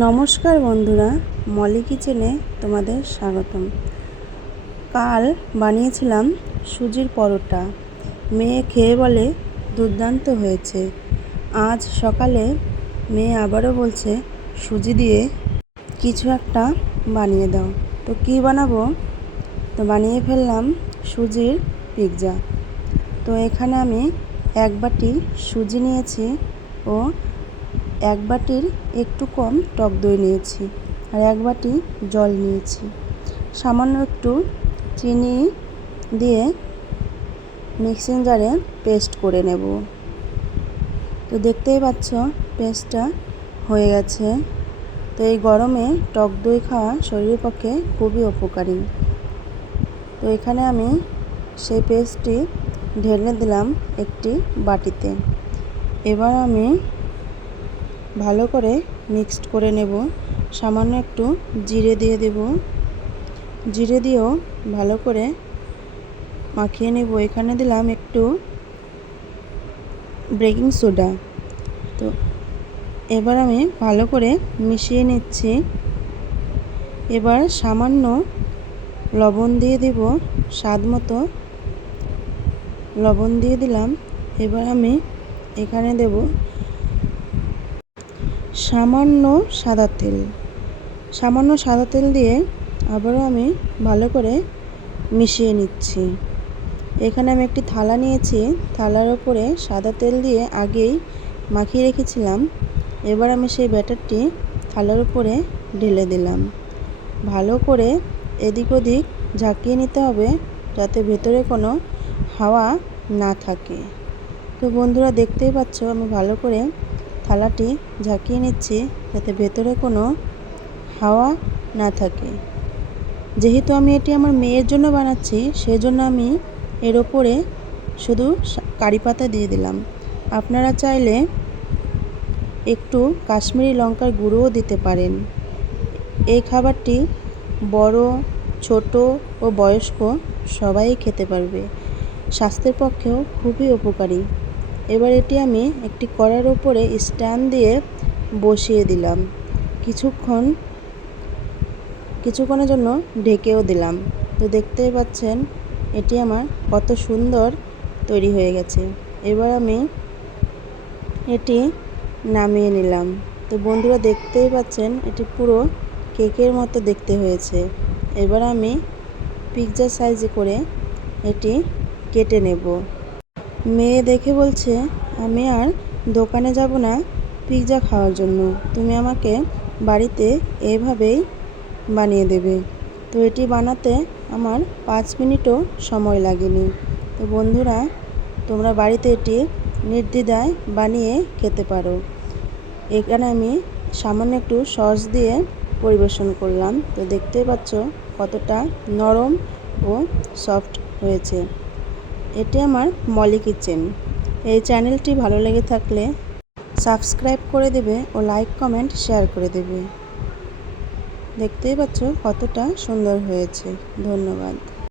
নমস্কার বন্ধুরা, মলি কিচেনে তোমাদের স্বাগতম। কাল বানিয়েছিলাম সুজির পরোটা। মেয়ে খেয়ে বলে দুর্দান্ত হয়েছে। আজ সকালে মেয়ে আবারও বলছে, সুজি দিয়ে কিছু একটা বানিয়ে দাও। তো কী বানাবো? তো বানিয়ে ফেললাম সুজির পিৎজা। তো এখানে আমি এক বাটি সুজি নিয়েছি ও এক বাটির একটু কম টক দই নিয়েছি আর এক বাটি জল নিয়েছি। সামান্য একটু চিনি দিয়ে মিক্সিং জারে পেস্ট করে নেব। তো দেখতেই পাচ্ছ, পেস্টটা হয়ে গেছে। তো এই গরমে টক দই খাওয়া শরীরের পক্ষে খুবই উপকারী। তো এখানে আমি সেই পেস্টটি ঢেলে দিলাম একটি বাটিতে। এবার আমি ভালো করে মিক্সড করে নেব। সামান্য একটু জিরে দিয়ে দেব। জিরে দিয়েও ভালো করে মাখিয়ে নেব। এখানে দিলাম একটু বেকিং সোডা। তো এবার আমি ভালো করে মিশিয়ে নিচ্ছি। এবার সামান্য লবণ দিয়ে দেব। স্বাদ মতো লবণ দিয়ে দিলাম। এবার আমি এখানে দেব সামান্য সাদা তেল। সামান্য সাদা তেল দিয়ে আবারও আমি ভালো করে মিশিয়ে নিচ্ছি। এখানে আমি একটি থালা নিয়েছি। থালার ওপরে সাদা তেল দিয়ে আগেই মাখিয়ে রেখেছিলাম। এবার আমি সেই ব্যাটারটি থালার উপরে ঢেলে দিলাম। ভালো করে এদিক ওদিক ঝাঁকিয়ে নিতে হবে যাতে ভেতরে কোনো হাওয়া না থাকে। তো বন্ধুরা দেখতেই পাচ্ছ, আমি ভালো করে থালাটি ঝাঁকিয়ে নিচ্ছি যাতে ভেতরে কোনো হাওয়া না থাকে। যেহেতু আমি এটি আমার মেয়ের জন্য বানাচ্ছি, সেজন্য আমি এর ওপরে শুধু কারি পাতা দিয়ে দিলাম। আপনারা চাইলে একটু কাশ্মীরি লঙ্কার গুঁড়োও দিতে পারেন। এই খাবারটি বড়, ছোট ও বয়স্ক সবাই খেতে পারবে। স্বাস্থ্যের পক্ষেও খুবই উপকারী। এবার এটি আমি একটি কড়ার ওপরে স্ট্যান্ড দিয়ে বসিয়ে দিলাম। কিছুক্ষণ, কিছুক্ষণের জন্য ঢেকেও দিলাম। তো দেখতেই পাচ্ছেন, এটি আমার কত সুন্দর তৈরি হয়ে গেছে। এবার আমি এটি নামিয়ে নিলাম। তো বন্ধুরা, দেখতেই পাচ্ছেন, এটি পুরো কেকের মতো দেখতে হয়েছে। এবার আমি পিৎজা সাইজে করে এটি কেটে নেব। মেয়ে দেখে বলছে, আমি আর দোকানে যাব না পিৎজা খাওয়ার জন্য। তুমি আমাকে বাড়িতে এভাবেই বানিয়ে দেবে। তো এটি বানাতে আমার পাঁচ মিনিটও সময় লাগেনি। তো বন্ধুরা, তোমরা বাড়িতে এটি নির্দ্বিধায় বানিয়ে খেতে পারো। এখানে আমি সামান্য একটু সস দিয়ে পরিবেশন করলাম। তো দেখতেই পাচ্ছ কতটা নরম ও সফট হয়েছে। এটি আমার মলি কিচেন। এই চ্যানেলটি ভালো লেগে থাকলে সাবস্ক্রাইব করে দেবে ও লাইক, কমেন্ট, শেয়ার করে দেবে। দেখতেই পাচ্ছ কতটা সুন্দর হয়েছে। ধন্যবাদ।